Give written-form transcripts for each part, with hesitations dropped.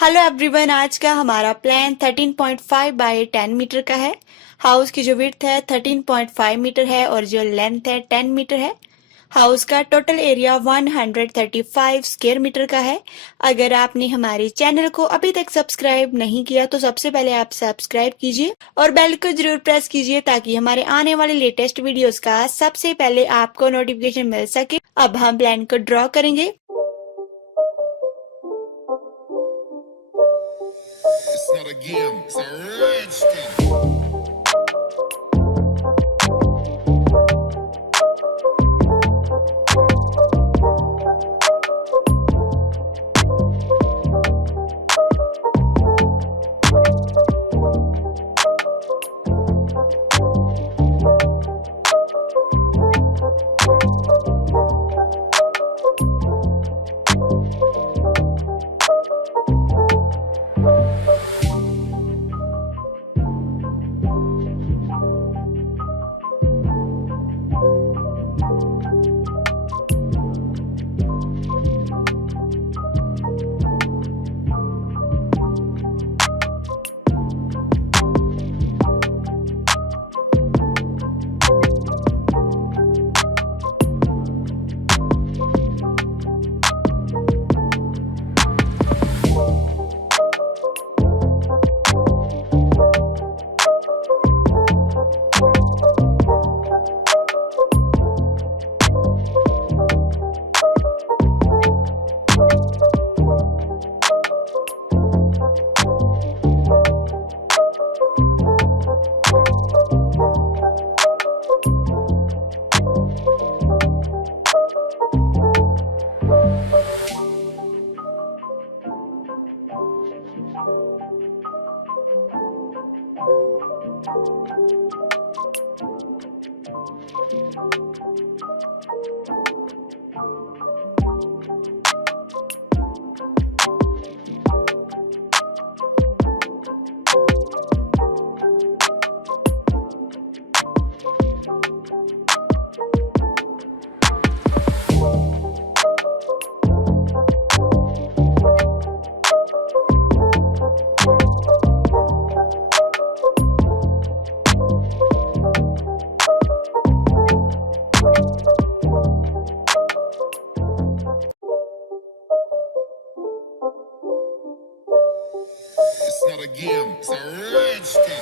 Hello everyone, आज का हमारा प्लान 13.5 बाय 10 मीटर का है। हाउस की जो विड्थ है 13.5 मीटर है और जो लेंथ है 10 मीटर है। हाउस का टोटल एरिया 135 स्क्वायर मीटर का है। अगर आपने हमारे चैनल को अभी तक सब्सक्राइब नहीं किया तो सबसे पहले आप सब्सक्राइब कीजिए और बेल को जरूर प्रेस कीजिए ताकि हमारे आने वाले लेटेस्ट वीडियोस का सबसे पहले आपको नोटिफिकेशन मिल सके। अब हम प्लान को ड्रॉ करेंगे। It's not a game, it's a rich thing. It's not a game, it's a rich thing.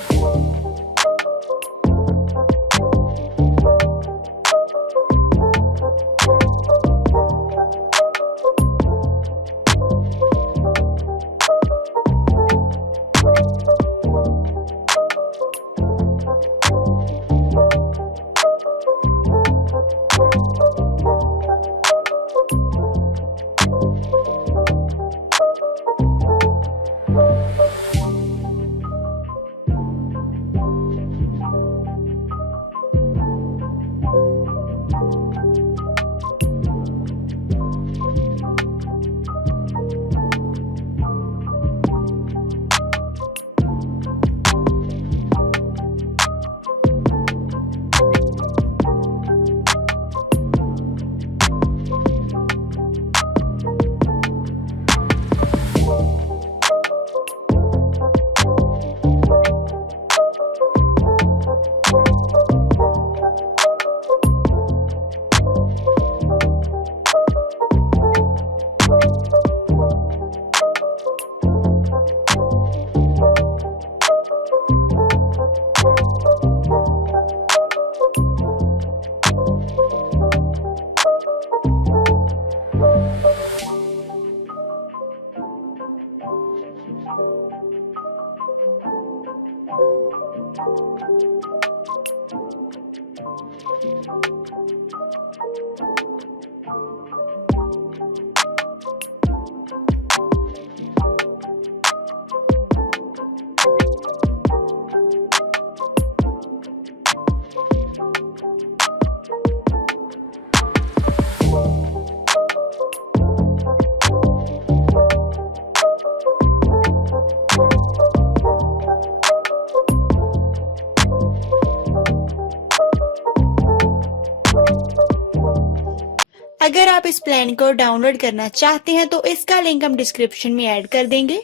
अगर आप इस प्लान को डाउनलोड करना चाहते हैं तो इसका लिंक हम डिस्क्रिप्शन में ऐड कर देंगे।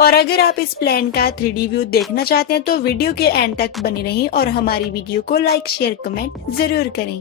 और अगर आप इस प्लान का 3D व्यू देखना चाहते हैं तो वीडियो के एंड तक बने रहें और हमारी वीडियो को लाइक शेयर कमेंट जरूर करें।